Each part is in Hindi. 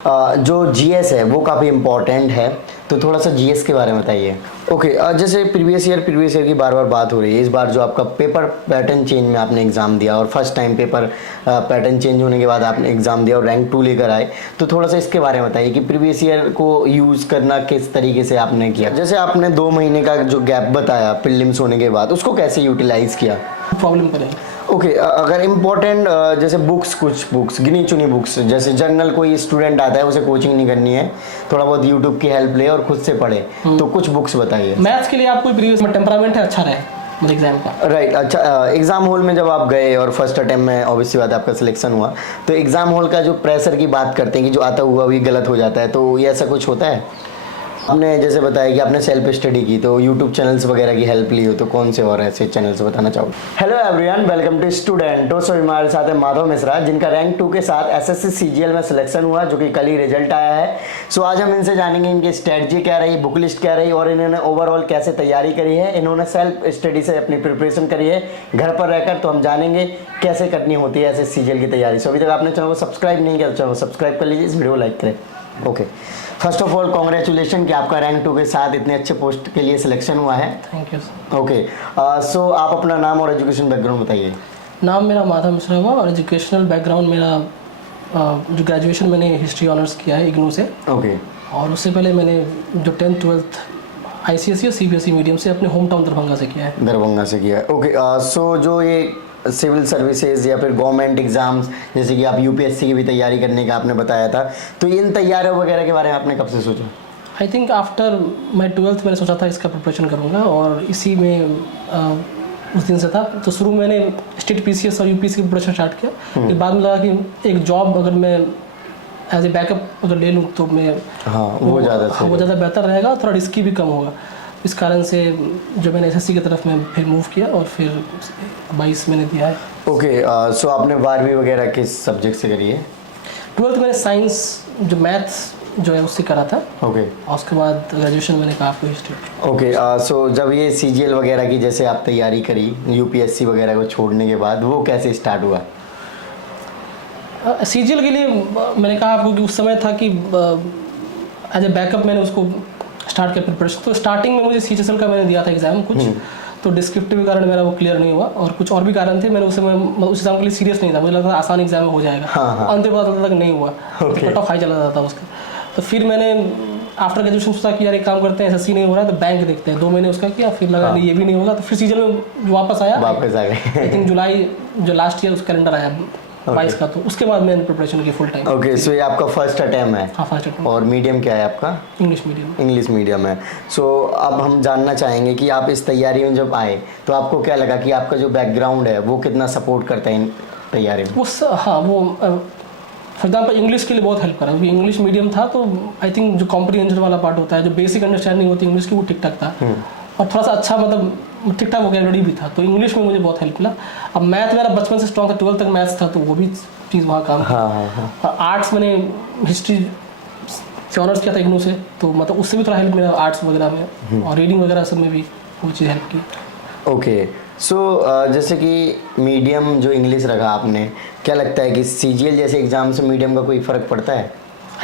जो जीएस है वो काफ़ी इम्पोर्टेंट है, तो थोड़ा सा जीएस के बारे में बताइए। ओके, जैसे प्रीवियस ईयर की बार बार बात हो रही है। इस बार जो आपका पेपर पैटर्न चेंज में आपने एग्ज़ाम दिया और first time paper pattern change होने के बाद आपने एग्ज़ाम दिया और रैंक 2 लेकर आए, तो थोड़ा सा इसके बारे में बताइए कि प्रीवियस ईयर को यूज़ करना किस तरीके से आपने किया। जैसे आपने 2 महीने का जो गैप बताया प्रीलिम्स होने के बाद, उसको कैसे यूटिलाइज़ किया। प्रॉब्लम करें। ओके, अगर इम्पोर्टेंट जैसे कुछ बुक्स गिनी चुनी बुक्स, जैसे जनरल कोई स्टूडेंट आता है उसे कोचिंग नहीं करनी है, थोड़ा बहुत यूट्यूब की हेल्प ले और खुद से पढ़े, तो कुछ बुक्स बताइए। मैथ्स के लिए आपको प्रीवियस में टेम्परामेंट है अच्छा रहे मेरे एग्जाम का। राइट, अच्छा। एग्जाम हॉल में जब आप गए और फर्स्ट अटेम्प्ट में ऑब्वियसली बात है आपका सिलेक्शन हुआ, तो एग्जाम हॉल का जो प्रेशर की बात करते हैं कि जो आता हुआ भी गलत हो जाता है, तो ये ऐसा कुछ होता है? आपने जैसे बताया कि आपने सेल्फ स्टडी की, तो यूट्यूब चैनल्स वगैरह की हेल्प ली हो, तो कौन से और ऐसे चैनल्स बताना चाहोगे? Hello everyone, welcome to student. तो हमारे साथ है माधव मिश्रा, जिनका रैंक 2 के साथ एसएससी सीजीएल में सिलेक्शन हुआ, जो कि कल ही रिजल्ट आया है। सो आज हम इनसे जानेंगे इनकी स्ट्रेटजी क्या रही, बुक लिस्ट क्या रही और इन्होंने ओवरऑल कैसे तैयारी करी है। इन्होंने सेल्फ स्टडी से अपनी प्रिपरेशन करी है घर पर रहकर, तो हम जानेंगे कैसे करनी होती है एसएससी सीजीएल की तैयारी। सो अभी तक आपने चैनल को सब्सक्राइब नहीं किया तो चैनल को सब्सक्राइब कर लीजिए, इस वीडियो को लाइक करें। Okay, first of all congratulation कि आपका रैंक 2 के साथ इतने अच्छे पोस्ट के लिए सिलेक्शन हुआ है। Thank you. ओके, सो आप अपना नाम और एजुकेशन बैकग्राउंड बताइए। नाम मेरा माधव मिश्रा हुआ और एजुकेशनल बैकग्राउंड मेरा जो ग्रेजुएशन मैंने हिस्ट्री ऑनर्स किया है इग्नू से। ओके। और उससे पहले मैंने जो 10th 12th आईसीएसई और सीबीएसई मीडियम से अपने होम टाउन दरभंगा से किया है। दरभंगा से किया है। ओके, सो जो ये सिविल सर्विसेज या फिर गवर्नमेंट एग्जाम्स, जैसे कि आप यूपीएससी की भी तैयारी करने का आपने बताया था, तो इन तैयारियों वगैरह के बारे में आपने कब से सोचा? I think after my 12th मैंने सोचा था इसका प्रिपरेशन करूँगा और इसी में उस दिन से था। तो शुरू में मैंने स्टेट पीसीएस और यूपीएससी की प्रिपरेशन स्टार्ट किया, फिर बाद में लगा कि एक जॉब अगर मैं एज ए बैकअप अगर ले लूँ तो मैं वो ज़्यादा बेहतर रहेगा, थोड़ा रिस्की भी कम होगा। इस कारण से जो मैंने एसएससी की तरफ में फिर मूव किया और फिर 22 मैंने दिया है। ओके, सो आपने 12वीं वगैरह किस सब्जेक्ट से करी है? 12th मैंने साइंस जो मैथ्स जो है उससे करा था। ओके। और उसके बाद ग्रेजुएशन मैंने कहा आपको हिस्ट्री। ओके, सो जब ये सीजीएल वगैरह की जैसे आप तैयारी करी यूपीएससी वगैरह को छोड़ने के बाद, वो कैसे स्टार्ट हुआ? सीजीएल के लिए मैंने कहा आपको कि उस समय था कि एज ए बैकअप मैंने उसको स्टार्ट किया प्रिपरेशन। तो स्टार्टिंग में मुझे सीजीएल का मैंने दिया था एग्जाम कुछ, तो डिस्क्रिप्टिव के कारण मेरा वो क्लियर नहीं हुआ और कुछ और भी कारण थे। मैंने उस समय उस एग्जाम के लिए सीरियस नहीं था, मुझे लगा था आसान एग्जाम हो जाएगा। अंत में पता तक नहीं हुआ, कट ऑफ हाई चला जाता था उसका। तो फिर मैंने आफ्टर ग्रेजुएशन सोचा कि यार एक काम करते हैं, एसएससी नहीं हो रहा है तो बैंक देखते हैं। 2 महीने उसका किया, फिर लगा ये भी नहीं होगा, तो फिर सीजन में वापस आ गए। आई थिंक जुलाई जो लास्ट ईयर उस कैलेंडर आया 22 का, तो उसके बाद मैंने प्रिपरेशन की फुल टाइम। ओके, सो ये आपका फर्स्ट अटेम्प्ट है? हाँ, फर्स्ट अटेम्प्ट। और मीडियम क्या है आपका? English medium. इंग्लिश मीडियम है। सो अब हम जानना चाहेंगे कि आप इस तैयारी में जब आए तो आपको क्या लगा कि आपका जो बैकग्राउंड है वो कितना सपोर्ट करता है इन तैयारी में? हाँ, वो फॉर एग्जाम्पल इंग्लिश के लिए बहुत हेल्प करा, क्योंकि इंग्लिश मीडियम था। तो आई थिंक जो कॉम्प्रीहेंशन वाला पार्ट होता है, जो बेसिक अंडरस्टैंडिंग होती है इंग्लिश की, वो ठीक ठाक था और थोड़ा सा अच्छा मतलब ठीक ठाक वोकैबुलरी भी था। तो इंग्लिश में मुझे बहुत हेल्प मिला। अब मैथ मेरा बचपन से स्ट्रॉन्ग था, 12th तक मैथ्स था, तो वो भी चीज़ वहाँ काम की। आर्ट्स मैंने हिस्ट्री से ऑनर्स किया था इग्नू से, तो मतलब उससे भी थोड़ा हेल्प मिला आर्ट्स वगैरह में, और रीडिंग वगैरह सब में भी वो चीज़ हेल्प की। ओके, सो जैसे कि मीडियम जो इंग्लिश रखा आपने, क्या लगता है कि सीजीएल जैसे एग्जाम से मीडियम का कोई फ़र्क पड़ता है?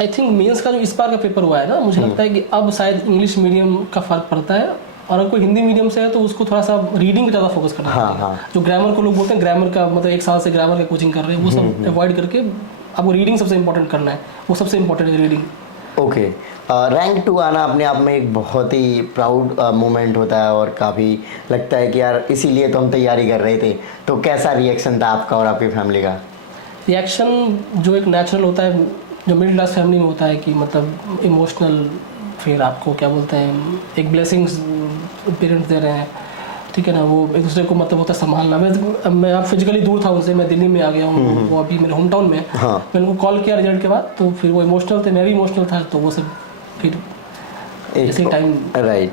आई थिंक मेंस का जो इस बार का पेपर हुआ है ना, मुझे लगता है कि अब शायद इंग्लिश मीडियम का फ़र्क पड़ता है, और अगर कोई हिंदी मीडियम से है तो उसको थोड़ा सा रीडिंग पे ज़्यादा फोकस करना चाहिए। जो ग्रामर को लोग बोलते हैं, ग्रामर का मतलब 1 साल से ग्रामर का कोचिंग कर रहे हैं, वो सब अवॉइड करके आपको रीडिंग सबसे इंपॉर्टेंट करना है, वो सबसे इंपॉर्टेंट है रीडिंग। ओके, रैंक 2 आना अपने आप में एक बहुत ही प्राउड मोमेंट होता है और काफ़ी लगता है कि यार इसीलिए तो हम तैयारी कर रहे थे। तो कैसा रिएक्शन था आपका और आपकी फैमिली का? रिएक्शन जो एक नेचुरल होता है, जो मिडिल क्लास फैमिली में होता है कि मतलब इमोशनल, फिर आपको क्या बोलते हैं, एक ब्लेसिंग्स पेरेंट्स दे रहे हैं, ठीक है ना, वो एक दूसरे को मतलब होता है संभालना। मैं अब फिजिकली दूर था उनसे, मैं दिल्ली में आ गया हूँ, वो अभी मेरे होम टाउन में। मैंने उनको कॉल किया रिजल्ट के बाद, तो फिर वो इमोशनल थे, मैं भी इमोशनल था, तो वो सब फिर इसी टाइम। राइट,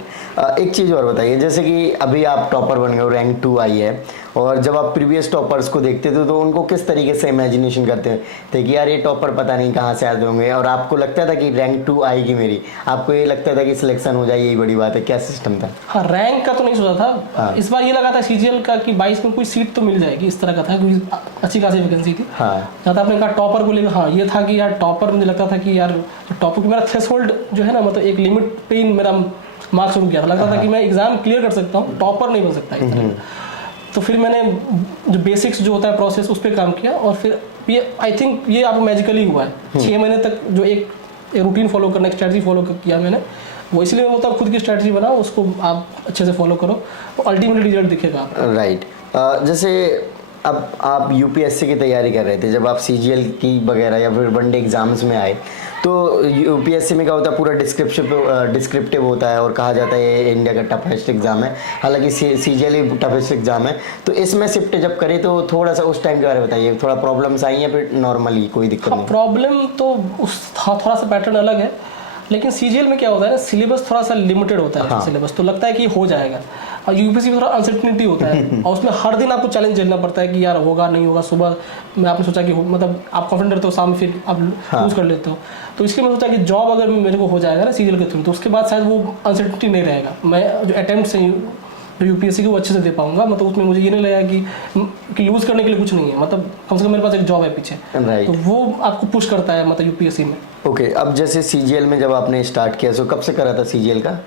एक चीज़ और बताइए, जैसे कि अभी आप टॉपर बन गए, रैंक 2 आई है और जब आप प्रीवियस टॉपर्स को देखते थे तो उनको किस तरीके से इमेजिनेशन करते थे कि यार ये टॉपर पता नहीं कहाँ से आते होंगे, और आपको लगता था कि रैंक 2 आएगी मेरी, आपको ये लगता था कि सिलेक्शन हो जाए, यही बड़ी बात है, क्या सिस्टम था? हाँ, रैंक का तो नहीं सोचा था। हाँ। इस बार ये लगा था सीजीएल का कि 22 में कोई सीट तो मिल जाएगी, इस तरह का था, क्योंकि अच्छी खासी वैकेंसी थी। हाँ। जहाँ आपने कहा टॉपर को लेकर, हाँ ये था कि यार टॉपर, मुझे लगता था कि यार टॉपर को मेरा थ्रेशोल्ड जो है ना, मतलब एक लिमिट पे ही मेरा मार्क्स रुक गया था। लगता था कि मैं एग्जाम क्लियर कर सकता हूँ, टॉपर नहीं बन सकता इस तरह का। तो फिर मैंने जो बेसिक्स जो होता है प्रोसेस, उस पर काम किया, और फिर ये आई थिंक ये आपको मैजिकली हुआ है। 6 महीने तक जो एक रूटीन फॉलो करना, एक स्ट्रेटजी फॉलो किया मैंने, वो इसलिए मैं बोलता हूँ खुद की स्ट्रेटजी बनाओ, उसको आप अच्छे से फॉलो करो, तो अल्टीमेटली रिजल्ट दिखेगा। राइट। जैसे अब आप यूपीएससी की तैयारी कर रहे थे, जब आप सीजीएल की वगैरह या फिर वनडे एग्जाम्स में आए, तो यूपीएससी में क्या होता है, पूरा डिस्क्रिप्टिव होता है और कहा जाता है ये इंडिया का टफेस्ट एग्जाम है, हालांकि सीजीएल ही टफेस्ट एग्जाम है। तो इसमें शिफ्ट जब करें तो थोड़ा सा उस टाइम के बारे में बताइए, थोड़ा प्रॉब्लम्स आई हैं फिर नॉर्मली कोई दिक्कत नहीं? प्रॉब्लम तो थोड़ा सा पैटर्न अलग है, लेकिन सीजीएल में क्या होता है ना, सिलेबस थोड़ा सा लिमिटेड होता है। हाँ। सिलेबस तो लगता है कि हो जाएगा, और यूपीएससी में थोड़ा अनसर्टेनिटी होता है, और उसमें हर दिन आपको चैलेंज झेलना पड़ता है कि यार होगा नहीं होगा। सुबह में आपने सोचा कि मतलब आप कॉन्फिडेंट रहते हो, शाम फिर आप लूज कर लेते हो। तो इसके मैं सोचा कि जॉब अगर मेरे को हो जाएगा ना सीजीएल के थ्रू, तो उसके बाद शायद वो अनसर्टेनिटी नहीं रहेगा, मैं जो अटेम्प्ट है जो यूपीएससी को वो अच्छे से दे पाऊंगा। मतलब उसमें मुझे ये नहीं लगेगा कि लूज करने के लिए कुछ नहीं है, मतलब कम से कम मेरे पास एक जॉब है पीछे। तो वो आपको पुश करता है मतलब यूपीएससी में। ओके, अब जैसे सीजीएल में जब आपने स्टार्ट किया, तो कब से करा था सीजीएल का?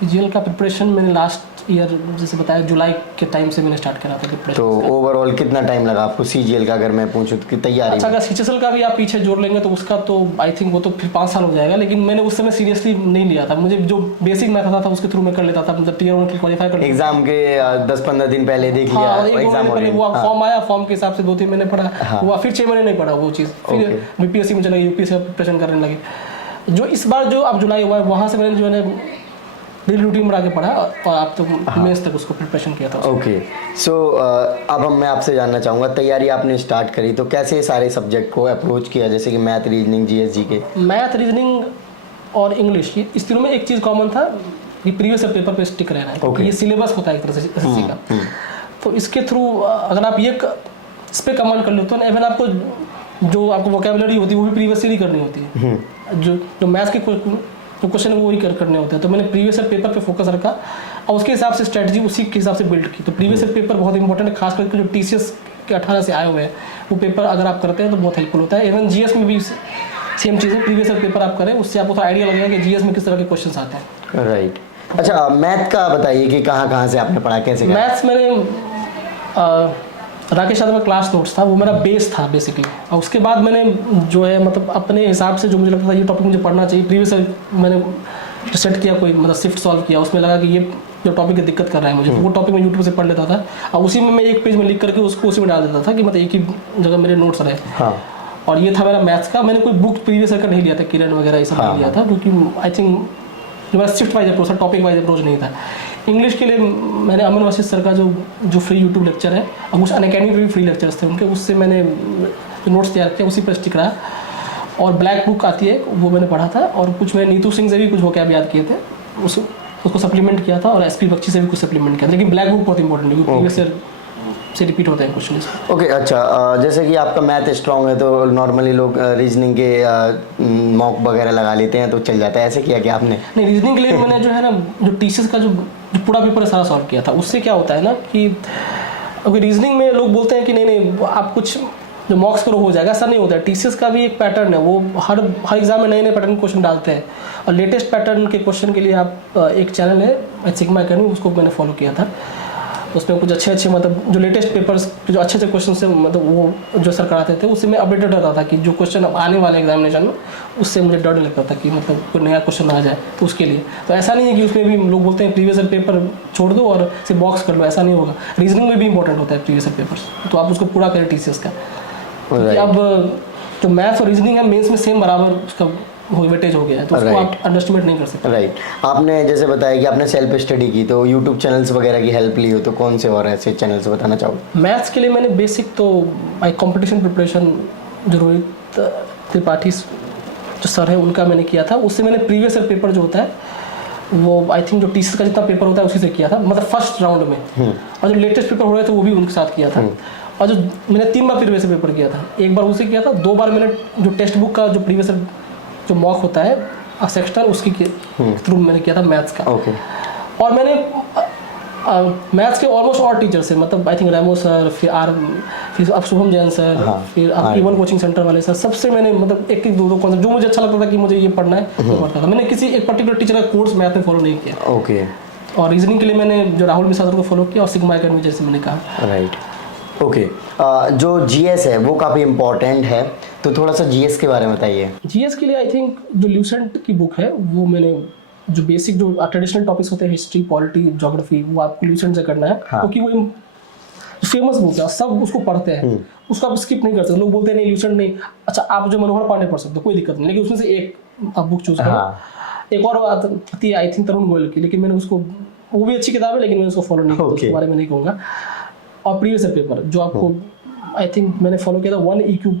सीजीएल का प्रिपरेशन मैंने लास्ट ईयर, जैसे बताया, जुलाई के टाइम से मैंने स्टार्ट करा था प्रिपरेशन। तो ओवरऑल कितना टाइम लगा आपको सीजीएल का, अगर मैं पूछूं कि तैयारी? अच्छा, अगर सीएचएसएल का भी आप पीछे जोड़ लेंगे तो उसका तो आई थिंक वो तो फिर 5 साल हो जाएगा, लेकिन मैंने उस समय सीरियसली नहीं लिया था। मुझे जो बेसिक मैथ आता था उसके थ्रू मैं कर लेता था, मतलब टीयर 1 की क्वालीफाई कर एग्जाम के 10-15 दिन पहले देख लिया। हाँ, एग्जाम पहले वो फॉर्म आया, फॉर्म के हिसाब से 2-3 महीने पढ़ा, हुआ, फिर 6 महीने नहीं पढ़ा वो चीज़, फिर बीपीएससी में चले गए, यूपीएससी का प्रिपरेशन करने लगे। जो इस बार जो अब जुलाई हुआ है, वहाँ से मैंने जो है डेली रूटीन बना के पढ़ा, और आप तो मेंस तक उसको प्रिपरेशन किया था। ओके, सो अब मैं आपसे जानना चाहूँगा, तैयारी आपने स्टार्ट करी तो कैसे सारे सब्जेक्ट को अप्रोच किया, जैसे कि math, reasoning, GS, GK? Math, reasoning और इंग्लिश, इस तीनों में एक चीज़ कॉमन था कि प्रीवियस पेपर पे स्टिक रहना है। okay. ये सिलेबस होता है एक तरह से एसएससी का। तो इसके थ्रू अगर आप ये इस पर कमांड कर लेते हो ना, इवन आपको जो आपको वोकेबुलरी होती है वो भी प्रीवियस ईयर ही करनी होती है। जो मैथ्स के जो क्वेश्चन है वो ही करने होते हैं। तो मैंने प्रीवियस ईयर पेपर पे फोकस रखा, और उसके हिसाब से स्ट्रेटजी उसी के हिसाब से बिल्ड की। तो प्रीवियस ईयर पेपर बहुत इंपॉर्टेंट है, खास करके जो टीसीएस के 18 से आए हुए हैं, वो पेपर अगर आप करते हैं तो बहुत हेल्पफुल होता है। इवन जीएस में भी सेम चीज़ है, प्रीवियस ईयर पेपर आप करें, उससे आपको थोड़ा आइडिया लगेगा कि जीएस में किस तरह के क्वेश्चन आते हैं। राइट। अच्छा, मैथ का बताइए कि कहाँ से आपने पढ़ा, कैसे? मैथ्स मैंने राकेश यादव का क्लास नोट्स था, वो मेरा बेस था बेसिकली, और उसके बाद मैंने जो है मतलब अपने हिसाब से जो मुझे लगता था ये टॉपिक मुझे पढ़ना चाहिए, प्रीवियस मैंने सेट किया, कोई मतलब शिफ्ट सॉल्व किया, उसमें लगा कि ये जो टॉपिक की दिक्कत कर रहा है मुझे, तो वो टॉपिक मैं यूट्यूब से पढ़ लेता था, और उसी में मैं एक पेज में लिख करके उसको उसी में डाल देता था कि मतलब एक ही जगह मेरे नोट्स रहे। हाँ। और ये था मेरा मैथ्स का। मैंने कोई बुक प्रीवियस ईयर का नहीं लिया था, किरण वगैरह ये सब नहीं लिया था, क्योंकि आई थिंक जो मेरा शिफ्ट वाइज अप्रोच था, टॉपिक वाइज अप्रोच नहीं था। इंग्लिश के लिए मैंने अमन वशिष्ठ सर का जो फ्री यूट्यूब लेक्चर है, और कुछ अनअकैडमी पे भी फ्री लेक्चर्स थे उनके, उससे मैंने जो नोट्स तैयार किया उसी पर स्टिक रहा। और ब्लैक बुक आती है, वो मैंने पढ़ा था, और कुछ मैंने नीतू सिंह से भी कुछ वोकैब याद किए थे, उसको सप्लीमेंट किया था, और एसपी बख्शी से भी कुछ सप्लीमेंट किया था। लेकिन ब्लैक बुक बहुत इंपॉर्टेंट है, प्रीवियस ईयर से रिपीट होते हैं क्वेश्चन। ओके, अच्छा, जैसे कि आपका मैथ स्ट्रांग है तो नॉर्मली लोग रीजनिंग के मॉक वगैरह लगा लेते हैं तो चल जाता है, ऐसे किया क्या आपने? नहीं, रीजनिंग के लिए मैंने जो है ना, जो टीसीएस का जो पूरा पेपर सारा सॉल्व किया था। उससे क्या होता है ना कि अगर रीजनिंग में लोग बोलते हैं कि नहीं आप कुछ जो मॉक्स करो हो जाएगा, ऐसा नहीं होता है। टीसीएस का भी एक पैटर्न है, वो हर एग्जाम में नए पैटर्न के क्वेश्चन डालते हैं, और लेटेस्ट पैटर्न के क्वेश्चन के लिए आप एक चैनल है सिग्मा अकेडमी, उसको मैंने फॉलो किया था। उसमें कुछ अच्छे मतलब जो लेटेस्ट पेपर्स जो अच्छे क्वेश्चन से मतलब वो जो सर कराते थे, उससे मैं अपडेटेड रहता था कि जो क्वेश्चन आने वाले एग्जामिनेशन में, उससे मुझे डर लगता था कि मतलब कोई नया क्वेश्चन आ जाए। तो उसके लिए तो ऐसा नहीं है कि उसमें भी लोग बोलते हैं प्रीवियस ईयर पेपर छोड़ दो और सिर्फ बॉक्स कर लो, ऐसा नहीं होगा। रीजनिंग में भी इंपॉर्टेंट होता है प्रीवियस ईयर पेपर्स, तो आप उसको पूरा करें टीसीएस का। अब जो मैथ्स और रीजनिंग है मेंस में सेम बराबर उसका वेटेज हो गया है, तो उसको आप अंडरस्टिमेट नहीं कर सकते। राइट। आपने जैसे बताया कि आपने सेल्फ स्टडी की, तो यूट्यूब चैनल्स वगैरह की हेल्प ली हो, तो कौन से और ऐसे चैनल्स बताना चाहोगे? मैथ्स के लिए मैंने बेसिक तो कंपटीशन प्रिपरेशन जो रोहित त्रिपाठी जो सर है उनका मैंने किया था। उससे मैंने प्रीवियस ईयर पेपर जो होता है वो आई थिंक जो टीसीएस का जितना पेपर होता है उसी से किया था, मतलब फर्स्ट राउंड में। और जो लेटेस्ट पेपर हो रहे थे वो भी उनके साथ किया था। और जो मैंने 3 बार प्रीवियस पेपर किया था, एक बार उसे किया था, 2 बार मैंने जो टेक्स्ट बुक का जो प्रीवियस जो मॉक होता है सेक्शनल उसकी थ्रू मैंने किया था मैथ्स का। ओके। और मैंने मैथ्स के ऑलमोस्ट और टीचर से, मतलब आई थिंक रेमो सर, फिर अब शुभम जैन सर, फिर अब इवन कोचिंग सेंटर वाले सर, सबसे मैंने मतलब एक दो कॉन्सेप्ट जो मुझे अच्छा लगता था कि मुझे ये पढ़ना है वो पढ़ता था। मैंने किसी एक पर्टिकुलर टीचर का कोर्स मैथ में फॉलो नहीं किया। ओके। और रीजनिंग के लिए मैंने जो राहुल मिश्रा को फॉलो किया और सिग्मा एकेडमी जैसे मैंने कहा। राइट। ओके। जो जीएस है वो काफ़ी इम्पोर्टेंट है, तो थोड़ा सा जीएस के बारे में बताइए। जीएस के लिए आई थिंक जो ल्यूसेंट की बुक है वो मैंने जो बेसिक जो ट्रेडिशनल टॉपिक्स होते हैं हिस्ट्री, पॉलिटी, ज्योग्राफी, वो आपको ल्यूसेंट से करना है। क्योंकि वो फेमस बुक है, सब उसको पढ़ते हैं, उसको आप स्किप नहीं कर सकते। लोग बोलते हैं नहीं ल्यूसेंट नहीं, अच्छा आप जो मनोहर पांडे पढ़ सकते हो, कोई दिक्कत नहीं, लेकिन उसमें से एक आप बुक चूज करो। एक और आती है आई थिंक तरुण गोयल की, लेकिन मैंने उसको, वो भी अच्छी किताब है लेकिन मैंने उसको फॉलो नहीं किया, उसके बारे में नहीं कहूँगा। और प्रीवियस पेपर जो आपको आई थिंक मैंने फॉलो किया था, 1EQ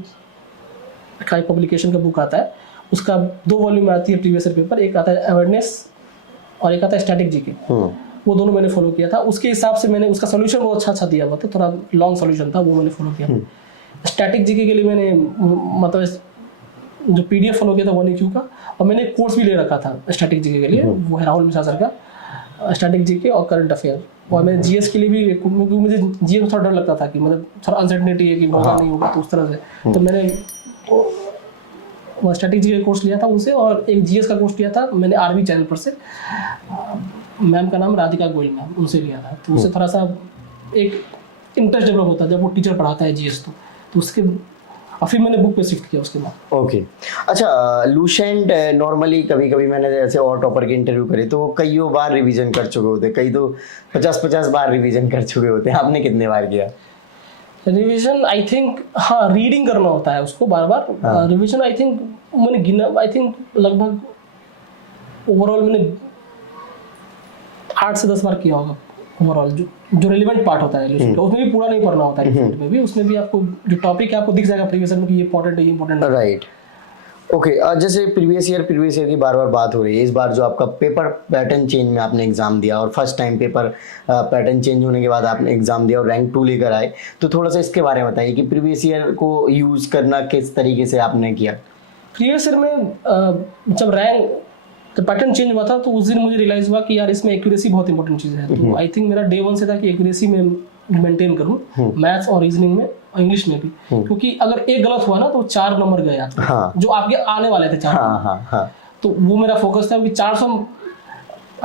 का पब्लिकेशन का बुक आता है, उसका 2 वॉल्यूम में आती है प्रीवियस पेपर, एक आता है अवेयरनेस और एक आता है स्टैटिक जीके। वो दोनों मैंने फॉलो किया था। उसके हिसाब से मैंने उसका सोल्यूशन बहुत अच्छा दिया हुआ था, थोड़ा लॉन्ग सोल्यूशन था, वो मैंने फॉलो किया। स्टैटिक जीके के लिए मैंने मतलब जो पीडीएफ फॉलो किया था 1EQ का, और मैंने एक कोर्स भी ले रखा था स्टैटिक जीके के लिए, वो है राहुल मिश्रा सर का, स्टैटिक जीके और करंट अफेयर। और मैंने जीएस के लिए भी, क्योंकि मुझे जीएस में थोड़ा डर लगता था कि मतलब थोड़ा अनसर्टनिटी है कि होगा नहीं होगा, तो उस तरह से तो मैंने स्ट्रेटेजी का कोर्स लिया था उनसे, और एक जीएस का कोर्स लिया था मैंने आरवी चैनल पर से, मैम का नाम राधिका गोयल मैम, उनसे लिया था। तो उससे थोड़ा सा एक इंटरेस्ट डेवलप होता है जब वो टीचर पढ़ाता है जीएस, तो उसके और फिर मैंने बुक पे शिफ्ट किया उसके बाद। ओके। अच्छा, लूसेंट नॉर्मली कभी कभी मैंने जैसे और टॉपर के इंटरव्यू करे तो कईयों बार रिवीजन कर चुके होते, कई तो 50-50 बार रिवीजन कर चुके होते हैं, आपने कितने बार किया रिवीजन? आई थिंक हाँ, रीडिंग करना होता है उसको बार बार। रिवीजन आई थिंक मैंने गिना, आई थिंक लगभग ओवरऑल मैंने 8 से 10 बार किया होगा ओवरऑल। जो रेलिवेंट पार्ट होता है रिवीजन का, उसमें भी पूरा नहीं पढ़ना होता है रिवीजन में भी, उसमें भी आपको जो टॉपिक है आपको दिख जाएगा प्रीवियस में कि ये इंपॉर्टेंट है, ये इंपॉर्टेंट है। राइट। ओके। जैसे प्रीवियस ईयर की बार बार बात हो रही है, इस बार जो आपका पेपर पैटर्न चेंज में आपने एग्जाम दिया और first time paper pattern change होने के बाद आपने एग्जाम दिया और रैंक 2 लेकर आए, तो थोड़ा सा इसके बारे में बताइए कि प्रीवियस ईयर को यूज करना किस तरीके से आपने किया। प्रीवियस ईयर में जब रैंक तो पैटर्न चेंज हुआ था, तो उस दिन मुझे रियलाइज हुआ कि यार इसमें एक्यूरेसी बहुत इंपॉर्टेंट चीज़ है। तो आई थिंक मेरा डे 1 से था कि एक्यूरेसी में मेंटेन करूँ, मैथ्स और रीजनिंग में और इंग्लिश में भी, क्योंकि अगर एक गलत हुआ ना तो 4 नंबर गए आपके, जो आपके आने वाले थे 4। तो वो मेरा फोकस था कि 400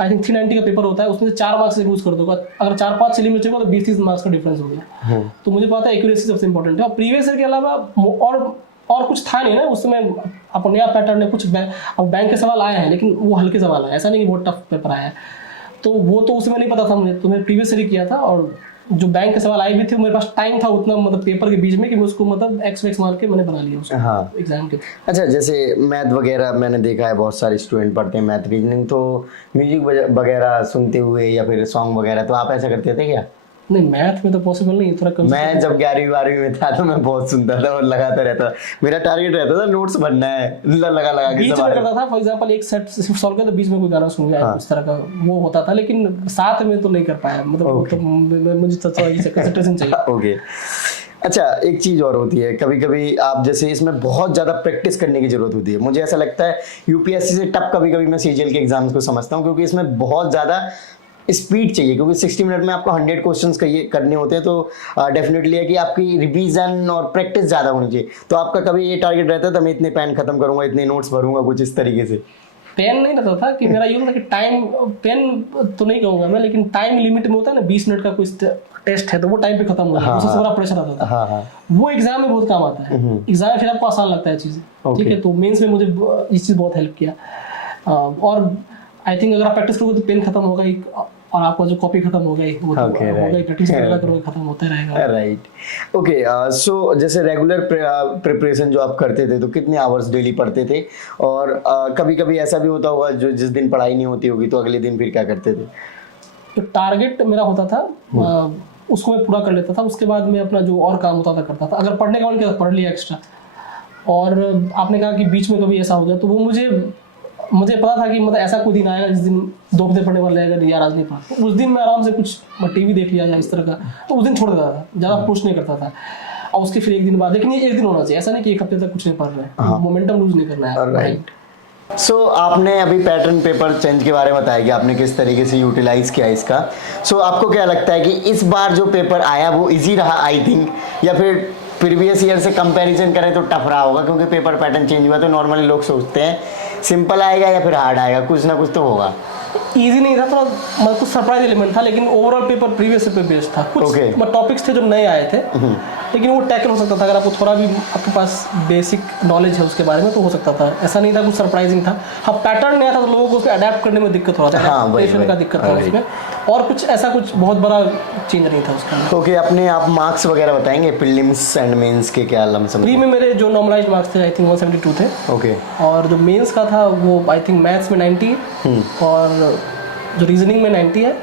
आई थिंक 390 का पेपर होता है, उसमें से 4 मार्क्स से लूज कर दूंगा, अगर 4-5 सिली में चाहिए तो 20-30 मार्क्स का डिफरेंस हो गया। तो मुझे पता है एक्यूरेसी सबसे इंपॉर्टेंट है। और प्रीवियस ईयर के अलावा और कुछ था नहीं ना उस समय, आप नया पैटर्न है कुछ, अब बैंक के सवाल आए हैं लेकिन वो हल्के सवाल आए, ऐसा नहीं कि बहुत टफ पेपर आया है, तो वो तो उस समय नहीं पता था मुझे, तो मैंने प्रीवियस ईयर किया था। और जो बैंक के सवाल आए भी थे, मेरे पास टाइम था उतना, मतलब पेपर के बीच में, कि मैं उसको मतलब एक्स मार के मैंने बना लिया उसको एग्जाम के। अच्छा, जैसे मैथ वगैरह मैंने देखा है बहुत सारे स्टूडेंट पढ़ते हैं मैथ रीजनिंग, तो म्यूजिक वगैरह सुनते हुए या फिर सॉन्ग वगैरह, तो आप ऐसा करते थे क्या? नहीं, मैथ में तो पॉसिबल नहीं है, थोड़ा कम। मैं जब 11वीं में था तो मैं बहुत सुनता था और लगाता रहता था, मेरा टारगेट रहता था नोट्स बनना है, लगा के बीच में करता था। फॉर एग्जांपल एक सेट सिर्फ सॉल्व किया तो बीच में कोई गाना सुन गया, इस तरह का वो होता था, लेकिन साथ में तो नहीं कर पाया, मतलब तो मुझे तो कंसंट्रेशन चाहिए। ओके। अच्छा, एक चीज़ और होती है, कभी कभी आप जैसे इसमें बहुत ज़्यादा प्रैक्टिस करने की जरूरत होती है। मुझे ऐसा लगता है यूपीएससी से टफ कभी कभी मैं सीजीएल के एग्जाम्स को समझता हूँ, क्योंकि इसमें बहुत ज़्यादा स्पीड चाहिए, क्योंकि 60 मिनट में आपको 100 क्वेश्चंस करने होते हैं, तो डेफिनेटली है कि आपकी रिवीजन और प्रैक्टिस ज़्यादा होनी चाहिए। तो आपका कभी ये टारगेट रहता था मैं इतने पेन खत्म करूंगा, इतने नोट्स भरूंगा, कुछ इस तरीके से? पेन नहीं रहता था कि मेरा ये होता कि टाइम, पेन तो नहीं कहूँगा मैं, लेकिन टाइम लिमिट में होता है ना, 20 मिनट का कोई टेस्ट है तो वो टाइम पे खत्म हो जाए, उससे बड़ा प्रेशर आता था। वो एग्जाम में बहुत काम आता है, एग्जाम फिर आपको आसान लगता है चीज़ें, ठीक है। तो मेंस में मुझे इस चीज़ बहुत हेल्प किया। और आई थिंक अगर आप प्रैक्टिस करोगे तो पेन खत्म होगा ही, और आपका जो कॉपी खत्म हो गई, वो प्रैक्टिस करोगे खत्म होता रहेगा। राइट। ओके। सो जैसे रेगुलर प्रिपरेशन जो आप करते थे, तो कितने आवर्स डेली पढ़ते थे? और कभी कभी ऐसा भी होता होगा जो जिस दिन पढ़ाई नहीं होती होगी तो अगले दिन फिर क्या करते थे? तो टारगेट मेरा होता था, उसको मैं पूरा कर लेता था, उसके बाद मैं अपना जो और काम होता था करता था। अगर पढ़ने का मन किया तो पढ़ लिया एक्स्ट्रा। और आपने कहा कि बीच में कभी ऐसा हो गया, तो वो मुझे मुझे पता था कि मतलब ऐसा कोई दिन आएगा जिस दिन 2 हफ्ते पढ़ने वाले आएगा यार आज नहीं पढ़ा, तो उस दिन मैं आराम से कुछ टीवी देख लिया या इस तरह का, तो उस दिन छोड़ देता था, ज़्यादा पुश नहीं करता था। और उसके फिर एक दिन बाद, लेकिन ये एक दिन होना चाहिए, ऐसा नहीं कि एक हफ्ते तक कुछ नहीं पढ़ रहे हैं, मोमेंटम लूज नहीं करना है। राइट। सो आपने अभी पैटर्न पेपर चेंज के बारे में बताया कि आपने किस तरीके से यूटिलाइज किया इसका। सो आपको क्या लगता है कि इस बार जो पेपर आया वो इजी रहा आई थिंक, या फिर प्रीवियस ईयर से कंपैरिजन करें तो टफ रहा होगा, क्योंकि पेपर पैटर्न चेंज हुआ तो नॉर्मली लोग सोचते हैं सिंपल आएगा या फिर हार्ड आएगा, कुछ ना कुछ तो होगा। इजी नहीं था, थोड़ा मतलब कुछ सरप्राइज एलिमेंट था, लेकिन ओवरऑल पेपर प्रीवियस पे बेस्ड था। कुछ टॉपिक्स थे जो नए आए थे, लेकिन वो टैकल हो सकता था अगर आपको थोड़ा भी आपके पास बेसिक नॉलेज है उसके बारे में, तो हो सकता था। ऐसा नहीं था कुछ सरप्राइजिंग था। हाँ, पैटर्न नया था तो लोगों को उसमें अडेप्ट करने में दिक्कत हो रहा था, एडेप्टेशन का दिक्कत था उसमें, और कुछ ऐसा कुछ बहुत बड़ा चेंज नहीं था उसका। ओके, अपने आप मार्क्स वगैरह बताएंगे प्रीलिम्स एंड मेंस के क्या लमसम? प्री में मेरे जो नॉर्मलाइज्ड मार्क्स थे आई थिंक 172 थे। ओके। और जो मेंस का था वो आई थिंक मैथ्स में 90 और जो रीजनिंग में 90 है,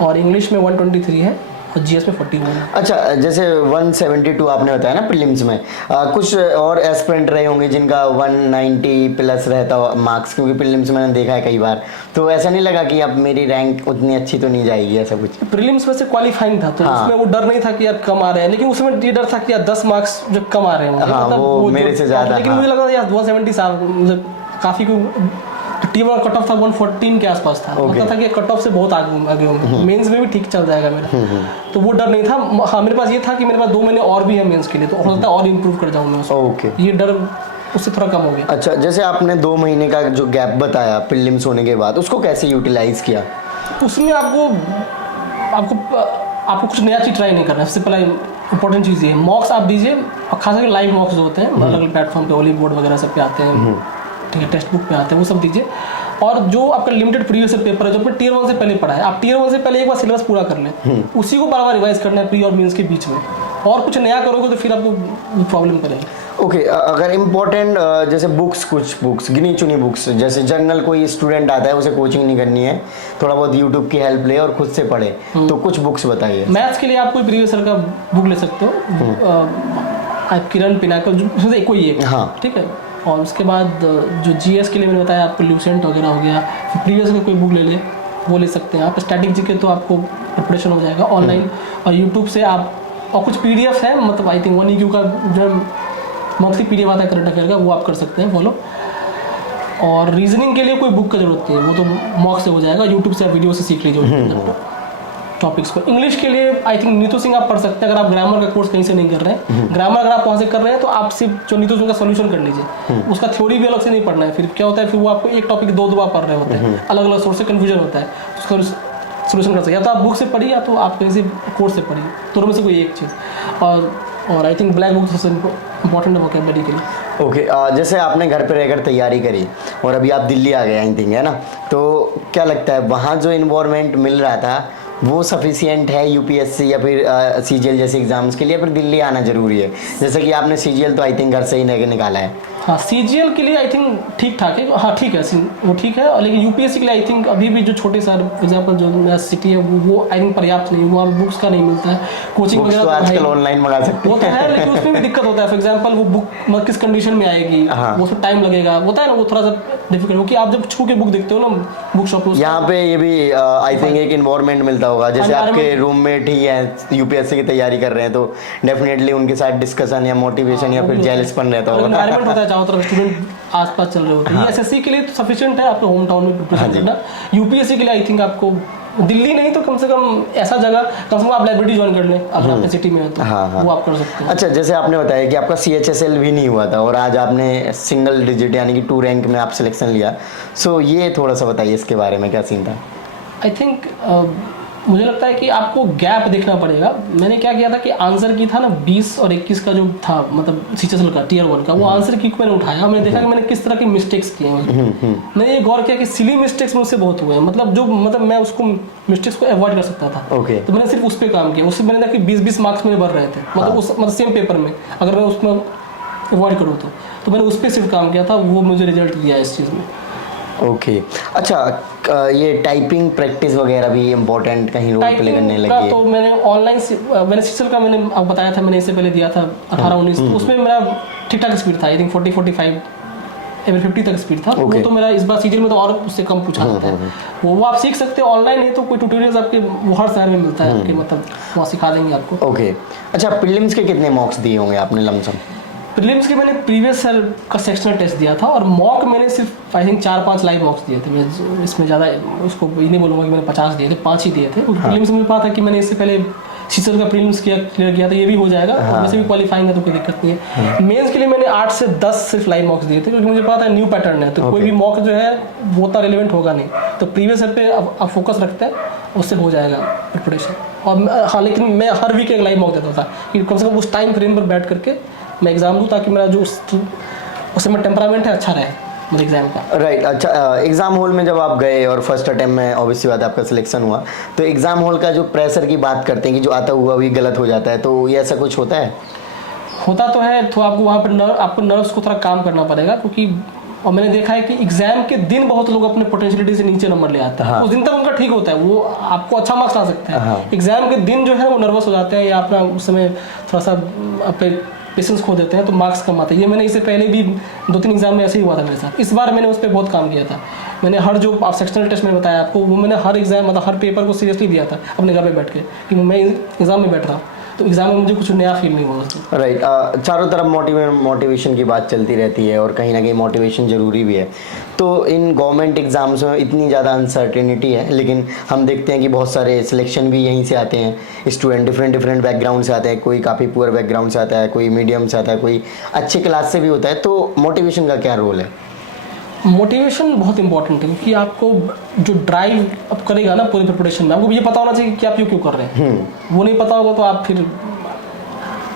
और इंग्लिश में 123 है, और जीएस में 41। अच्छा, जैसे 172 आपने बताया ना प्रीलिम्स में, कुछ और एस्पिरेंट रहे होंगे जिनका 190 प्लस रहता मार्क्स, क्योंकि प्रीलिम्स मैंने देखा है कई बार, तो ऐसा नहीं लगा कि अब मेरी रैंक उतनी अच्छी तो नहीं जाएगी, ऐसा कुछ? प्रीलिम्स में से क्वालिफाइंग था, तो उसमें वो डर नहीं था कि यार कम आ रहे हैं, लेकिन उसमें ये डर था कि यार 10 मार्क्स जो कम आ रहे हैं, मतलब वो मेरे से ज्यादा, लेकिन मुझे लगा यार 170 काफी टीम का कट ऑफ था 114 के आसपास था, मतलब था कि कट ऑफ से बहुत आगे होंगे, मेंस में भी ठीक चल जाएगा मेरा, तो वो डर नहीं था। हाँ, मेरे पास ये था कि मेरे पास 2 महीने और भी है मेंस के लिए, तो हो सकता है और इम्प्रूव कर जाऊँ मैं उसको। ओके, ये डर उससे थोड़ा कम हो गया। अच्छा, जैसे आपने 2 महीने का जो गैप बताया प्रीलिम्स होने के बाद, उसको कैसे यूटिलाइज किया? उसमें आपको कुछ नया चीज ट्राई नहीं करना है। सबसे पहला इंपॉर्टेंट चीज़ ये है, मॉक्स आप दीजिए, और खास करके लाइव मॉक्स जो होते हैं अलग अलग प्लेटफॉर्म पे, ओली बोर्ड वगैरह सब पे आते हैं, ठीक है, टेक्स्ट बुक पे आते हैं, वो सब दीजिए। और जो आपका लिमिटेड प्रीवियस पेपर है जो आपने टियर 1 से पहले पढ़ा है, आप टियर 1 से पहले एक बार सिलेबस पूरा कर लें, उसी को बार बार रिवाइज करना है प्री और मेंस के बीच में, और कुछ नया करोगे तो फिर आपको प्रॉब्लम करेगा। ओके, अगर इम्पोर्टेंट जैसे कुछ बुक्स गिनी चुनी बुक्स, जैसे जनरल कोई स्टूडेंट आता है उसे कोचिंग नहीं करनी है, थोड़ा बहुत यूट्यूब की हेल्प ले और खुद से पढ़े, तो कुछ बुक्स बताइए। मैथ्स के लिए आप कोई प्रीवियस ईयर का बुक ले सकते हो, आप किरण पिनाकल कोई एक, हाँ ठीक है। और उसके बाद जो जीएस के लिए मैंने बताया आपको ल्यूसेंट वगैरह हो गया, प्रीवियस का कोई बुक ले ले, वो ले सकते हैं आप। स्टैटिक जीके तो आपको प्रिपरेशन हो जाएगा ऑनलाइन, और यूट्यूब से आप, और कुछ पीडीएफ है, मतलब आई थिंक 1EQ का जो मंथली पीडीएफ आता है करंट अफेयर का, वो आप कर सकते हैं फॉलो। और रीजनिंग के लिए कोई बुक का जरूरत नहीं है, वो तो मॉक से हो जाएगा, यूट्यूब से आप वीडियो से सीख लीजिए टॉपिक्स को। इंग्लिश के लिए आई थिंक नीतू सिंह आप पढ़ सकते हैं, अगर आप ग्रामर का कोर्स कहीं से नहीं कर रहे हैं। ग्रामर अगर आप वहाँ से कर रहे हैं तो आप सिर्फ जो नीतू सिंह का सॉल्यूशन कर लीजिए, उसका थ्योरी भी अलग से नहीं पढ़ना है। फिर क्या होता है, फिर वो आपको एक टॉपिक 2 बार पढ़ रहे होते हैं, अलग अलग सोर्स से कन्फ्यूजन होता है, उसका सोल्यूशन कर सकते हैं। या तो आप बुक से पढ़िए, या तो आप कहीं से कोर्स से पढ़िए, दोनों में से कोई एक चीज़। और आई थिंक ब्लैक बुक सबसे इंपॉर्टेंट है वोकैबुलरी के लिए। ओके, जैसे आपने घर पे रहकर तैयारी करी और अभी आप दिल्ली आ गए आई थिंक, है ना, तो क्या लगता है वहाँ जो इन्वायरमेंट मिल रहा था वो सफिशिएंट है यूपीएससी या फिर सीजीएल जैसे एग्जाम्स के लिए, फिर दिल्ली आना जरूरी है? जैसे कि आपने सीजीएल तो आई थिंक घर से ही निकाला है। हाँ, सीजीएल के लिए आई थिंक ठीक ठाक है, हाँ ठीक है, वो ठीक है। लेकिन यूपीएससी के लिए आई थिंक अभी भी जो छोटे सर फॉर एग्जांपल जो मेरा सिटी है वो आई थिंक पर्याप्त नहीं, वहाँ बुक्स का नहीं मिलता है, कोचिंग वगैरह तो आजकल ऑनलाइन मंगा सकते हैं, वो तो है, लेकिन उसमें भी दिक्कत होता है। फॉर एग्जांपल वो बुक किस कंडीशन में आएगी, वो उसमें टाइम लगेगा, होता है ना, वो थोड़ा सा डिफिकल्ट, क्योंकि आप जब छू के बुक देखते हो ना बुक शॉप में, यहाँ पे ये भी आई थिंक एक इन्वायरमेंट मिलता होगा, जैसे आपके रूममेट ही है यूपीएससी की तैयारी कर रहे हैं, तो डेफिनेटली उनके साथ डिस्कशन या मोटिवेशन या फिर जेलसपन रहता होगा, एनवायरनमेंट होता है, चारों तरफ स्टूडेंट आसपास चल रहे होते हैं। एसएससी के लिए तो सफिशिएंट है, आपके होम टाउन में प्रिपरेशन करना। यूपीएससी के लिए आई थिंक आपको दिल्ली नहीं तो कम से कम ऐसा जगह, कम से कम आप लाइब्रेरी ज्वाइन कर लें अगर आपके सिटी में है तो, वो आप कर सकते हैं। अच्छा, जैसे आपने बताया कि आपका CHSL भी नहीं हुआ था और आज आपने सिंगल डिजिट यानी कि 2 रैंक में आप सिलेक्शन लिया, सो ये थोड़ा सा बताइए इसके बारे में, क्या सीन था? आई थिंक मुझे लगता है कि आपको गैप देखना पड़ेगा। मैंने क्या किया था कि आंसर की था ना 20 और 21 का जो था, मतलब सीएचएसएल का टियर 1 का, वो आंसर की मैंने उठाया, मैंने देखा कि मैंने किस तरह की मिस्टेक्स किए हैं। मैंने ये गौर किया कि सिली मिस्टेक्स मुझसे बहुत हुए हैं, मतलब मैं उसको मिस्टेक्स को अवॉइड कर सकता था। तो मैंने सिर्फ उस पर काम किया, उससे मैंने देखा कि 20-20 मार्क्स मेरे बढ़ रहे थे, मतलब सेम पेपर में अगर मैं उसमें अवॉइड करूँ तो मैंने उस पर सिर्फ काम किया था, वो मुझे रिजल्ट दिया इस चीज़ में। ओके, अच्छा, ये टाइपिंग प्रैक्टिस वगैरह भी इम्पोर्टेंट कहीं रोल प्ले करने लगी है? तो मैंने ऑनलाइन मैंने सीएचएसएल का मैंने आपको बताया था, मैंने इससे पहले दिया था 18-19, तो उसमें मेरा ठीक ठाक स्पीड था, आई थिंक 40-45 एवरेज 50 तक स्पीड था। वो तो मेरा इस बार सीजन में तो और उससे कम पूछा जाता है। वो आप सीख सकते हैं ऑनलाइन, है तो कोई ट्यूटोरियल्स आपके वो हर शहर में मिलता है, आपके मतलब वहाँ सिखा देंगे आपको। ओके, अच्छा प्रीलिम्स के कितने मॉक्स दिए होंगे आपने लमसम? प्रीलिम्स के मैंने प्रीवियस ईयर का सेक्शनल टेस्ट दिया था, और मॉक मैंने सिर्फ आई थिंक 4-5 लाइव मॉक्स दिए थे। मैं इसमें ज़्यादा उसको ये नहीं बोलूँगा कि मैंने 50 दिए थे, 5 ही दिए थे। प्रीलिम्स में मुझे पता था कि मैंने इससे पहले सीजन का प्रीलिम्स क्लियर किया था, ये भी हो जाएगा। वैसे भी क्वालिफाइंग है तो कोई दिक्कत नहीं है। मेंस के लिए मैंने 8 से 10 सिर्फ लाइव मॉक्स दिए थे, क्योंकि मुझे पता है न्यू पैटर्न है, तो कोई भी मॉक जो है वो उतना रिलेवेंट होगा नहीं। तो प्रीवियस ईयर पे अब फोकस रखते हैं, उससे हो जाएगा प्रिपरेशन। और हाँ, लेकिन मैं हर वीक एक लाइव मॉक देता था कि कम से कम उस टाइम फ्रेम पर बैठ करके मैं एग्ज़ाम दूँ, ताकि मेरा जो उस समय टेम्परामेंट है अच्छा रहे मेरे एग्ज़ाम का। राइट, अच्छा एग्ज़ाम हॉल में जब आप गए और फर्स्ट अटेम्प्ट में ऑब्वियसली बात है आपका सिलेक्शन हुआ, तो एग्ज़ाम हॉल का जो प्रेशर की बात करते हैं कि जो आता हुआ भी गलत हो जाता है, तो ये ऐसा कुछ होता है? होता तो है, तो आपको वहाँ पर आपको नर्व्स को थोड़ा काम करना पड़ेगा, क्योंकि और मैंने देखा है कि एग्जाम के दिन बहुत लोग अपने पोटेंशियलिटी से नीचे नंबर ले आते हैं। हाँ। उस दिन तक उनका ठीक होता है, वो आपको अच्छा मार्क्स ला सकते हैं। हाँ। एग्जाम के दिन जो है वो नर्वस हो जाते हैं, या अपना उस समय थोड़ा सा अपने पेशेंस खो देते हैं, तो मार्क्स कम आते हैं। ये मैंने इससे पहले भी 2-3 एग्जाम में ऐसे ही हुआ था मेरे साथ। इस बार मैंने उस पर बहुत काम किया था। मैंने हर जो आप सेक्शनल टेस्ट में बताया आपको, वो मैंने हर एग्जाम मतलब हर पेपर को सीरियसली दिया था अपने घर पे बैठ के, कि मैं एग्जाम में बैठ रहा हूँ, तो एग्जाम में मुझे कुछ नया फील नहीं हुआ उसमें। राइट, चारों तरफ मोटिवेशन की बात चलती रहती है, और कहीं ना कहीं मोटिवेशन ज़रूरी भी है। तो इन गवर्नमेंट एग्ज़ाम्स में इतनी ज़्यादा अनसर्टेनिटी है, लेकिन हम देखते हैं कि बहुत सारे सिलेक्शन भी यहीं से आते हैं। स्टूडेंट डिफरेंट बैकग्राउंड से आते हैं, कोई काफ़ी पुअर बैकग्राउंड से आता है, कोई मीडियम से आता है, कोई अच्छे क्लास से भी होता है। तो मोटिवेशन का क्या रोल है? मोटिवेशन बहुत इंपॉर्टेंट है, क्योंकि आपको जो ड्राइव अब करेगा ना पूरी प्रिपरेशन में, आपको ये पता होना चाहिए कि आप ये क्यों कर रहे हैं। वो नहीं पता होगा तो आप फिर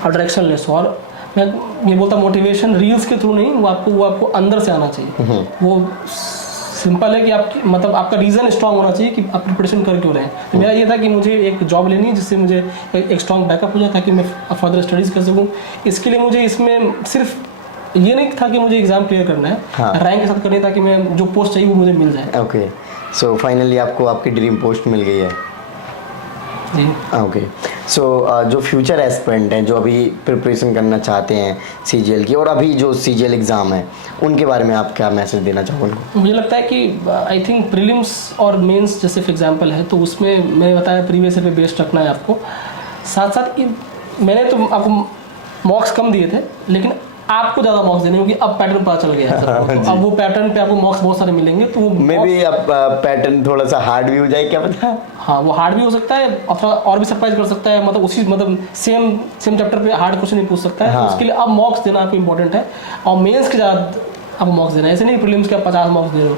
डायरेक्शन लेस हो। और मैं ये बोलता मोटिवेशन रील्स के थ्रू नहीं, वो आपको अंदर से आना चाहिए। वो सिंपल है कि आपकी मतलब आपका रीज़न स्ट्रांग होना चाहिए कि आप प्रिपरेशन कर क्यों रहे हैं। तो मेरा ये था कि मुझे एक जॉब लेनी है जिससे मुझे एक स्ट्रांग बैकअप हो जाए, ताकि मैं फर्दर स्टडीज़ कर सकूँ। इसके लिए मुझे इसमें सिर्फ ये नहीं था कि मुझे एग्जाम क्लियर करना है, हाँ। रैंक के साथ करनी है, ताकि मैं जो पोस्ट चाहिए वो मुझे मिल जाए। ओके, सो फाइनली आपको आपकी ड्रीम पोस्ट मिल गई है जी। ओके, सो जो फ्यूचर एस्पिरेंट हैं, जो अभी प्रिपरेशन करना चाहते हैं सीजीएल की, और अभी जो सीजीएल एग्ज़ाम है, उनके बारे में आप क्या मैसेज देना चाहोगे? मुझे लगता है कि आई थिंक प्रीलिम्स और मेंस जैसे फॉर एग्जांपल है, तो उसमें मैंने बताया प्रीवियस ईयर पे बेस्ड रखना है आपको। साथ साथ मैंने तो आपको मॉक्स कम दिए थे, लेकिन आपको ज़्यादा मॉक्स देने, क्योंकि अब पैटर्न पता चल गया है सबको। तो अब वो पैटर्न पे आपको मॉक्स बहुत सारे मिलेंगे, तो वो मे भी अब पैटर्न थोड़ा सा हार्ड भी हो जाए, क्या पता। हाँ, वो हार्ड भी हो सकता है, और थोड़ा और भी सरप्राइज कर सकता है। मतलब उसी मतलब सेम चैप्टर पे हार्ड क्वेश्चन नहीं पूछ सकता है। हाँ। तो उसके लिए अब मॉक्स देना आपको इंपॉर्टेंट है, और मेंस के ज़्यादा आपको मॉक्स देना है। ऐसे नहीं प्रीलिम्स के आप 50 मॉक्स दे रहे हो,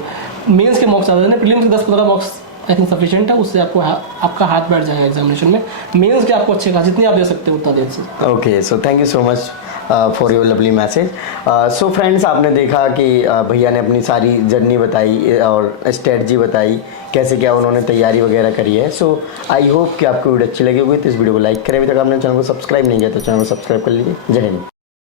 मेंस के मॉक्स ज़्यादा देना। प्रीलिम्स के 10-15 मॉक्स आई थिंक सफिशिएंट है, उससे आपको आपका हाथ बैठ जाएगा एग्जामिनेशन में। मेंस के आपको अच्छे खास जितनी आप दे सकते हो उतना दे सकते। Okay, so thank you so much for your lovely message. So friends, आपने देखा कि भैया ने अपनी सारी जर्नी बताई और स्ट्रेटजी बताई, कैसे क्या उन्होंने तैयारी वगैरह करी है। सो आई होप कि आपको वीडियो अच्छी लगी होगी। तो इस वीडियो को लाइक करें, अभी तक आपने चैनल को सब्सक्राइब नहीं किया तो चैनल को सब्सक्राइब कर लीजिए। जय हिंद।